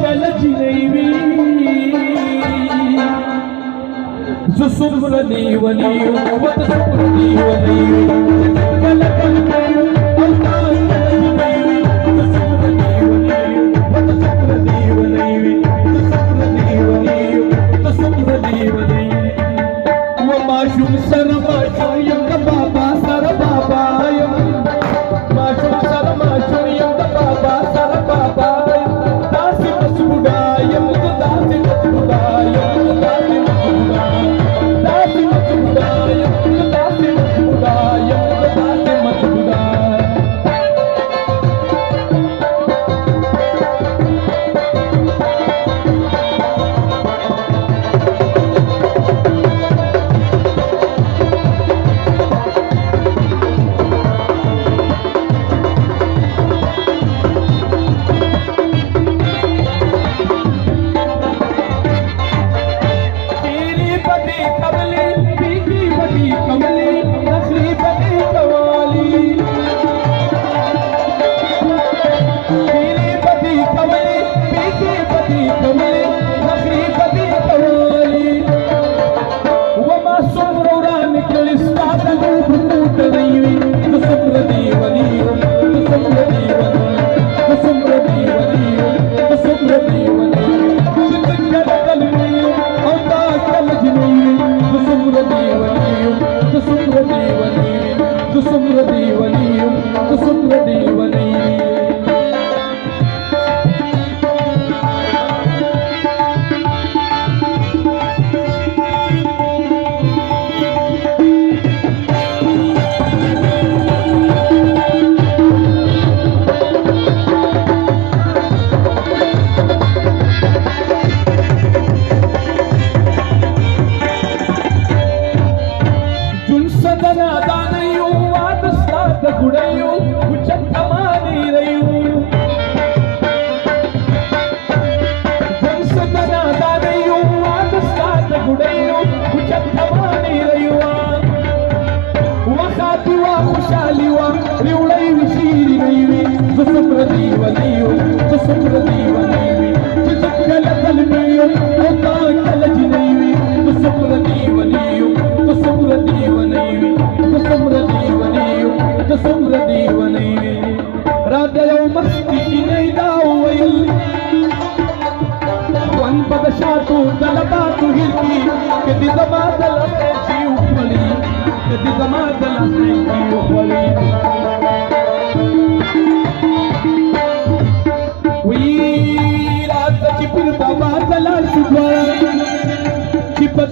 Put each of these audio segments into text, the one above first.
کلچ نیوی زسمر نیونیو وط سمر نیونیو کلکل نیو اوتا کلچ نیوی زسمر نیونیو وط سمر نیونیو زسمر نیونیو زسمر نیونیو وماشوم سر ماشوم یم دا بابا سر بابا یم ماشوم سر ماشوم یم دا بابا سر بابا یم داسی مسبودا یم داسی مسبودا یم داسی مسبودا داسی مسبودا یم داسی مسبودا یم داسی مسبودا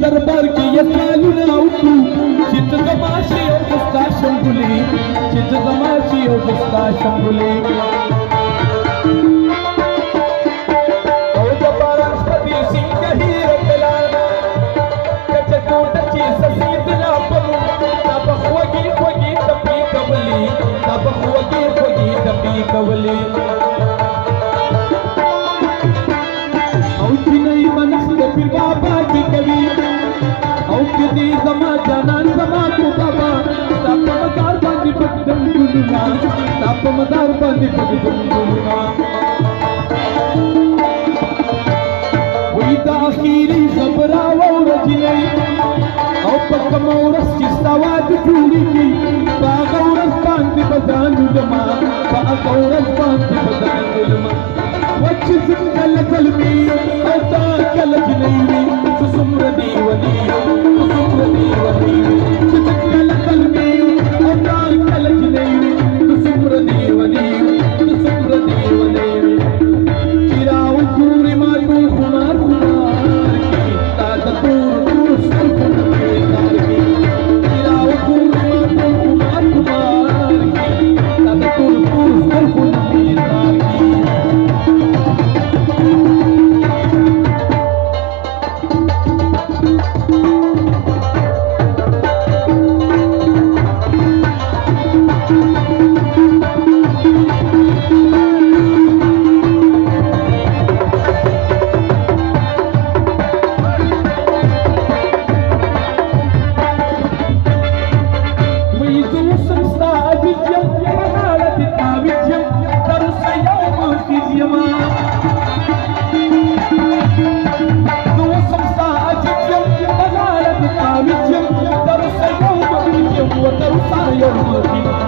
दरबार की ये चालू ना उठू चित तमाशी और गुस्ता शंभुली चित तमाशी और गुस्ता शंभुली और जबारास्पति सिंह कही रतला कचकोट ची ससीद ना परू तब खोगी खोगी तपी कवली तब खोगी खोगी तपी कवली औची नहीं मनख के फिर बाबा की कवि औकदी जमा जानन जमा को बाबा ताप मदार बांधी पगदम गुलुना ताप मदार बांधी पगदम गुलुना वही आखिरी सबरा और जिनै औ पकम औरस की सवाद चूड़ी की बागौरस बांधी बदान जमा बागौरस बांधी बदान जमा वच्ची कल कलमी औता कल जिनै सुसुम्र दीवनी सुसुम्र दीवनी चितकल कलमी औता कल जिनै सुसुम्र दीवनी सुसुम्र दीवनी चिराउ पूरी मातू खुनार खुनार की तादतूर तूर सर खुनार की चिराउ पूरी मातू खुनार खुनार की तादतूर तूर सर खुनार की यमुदी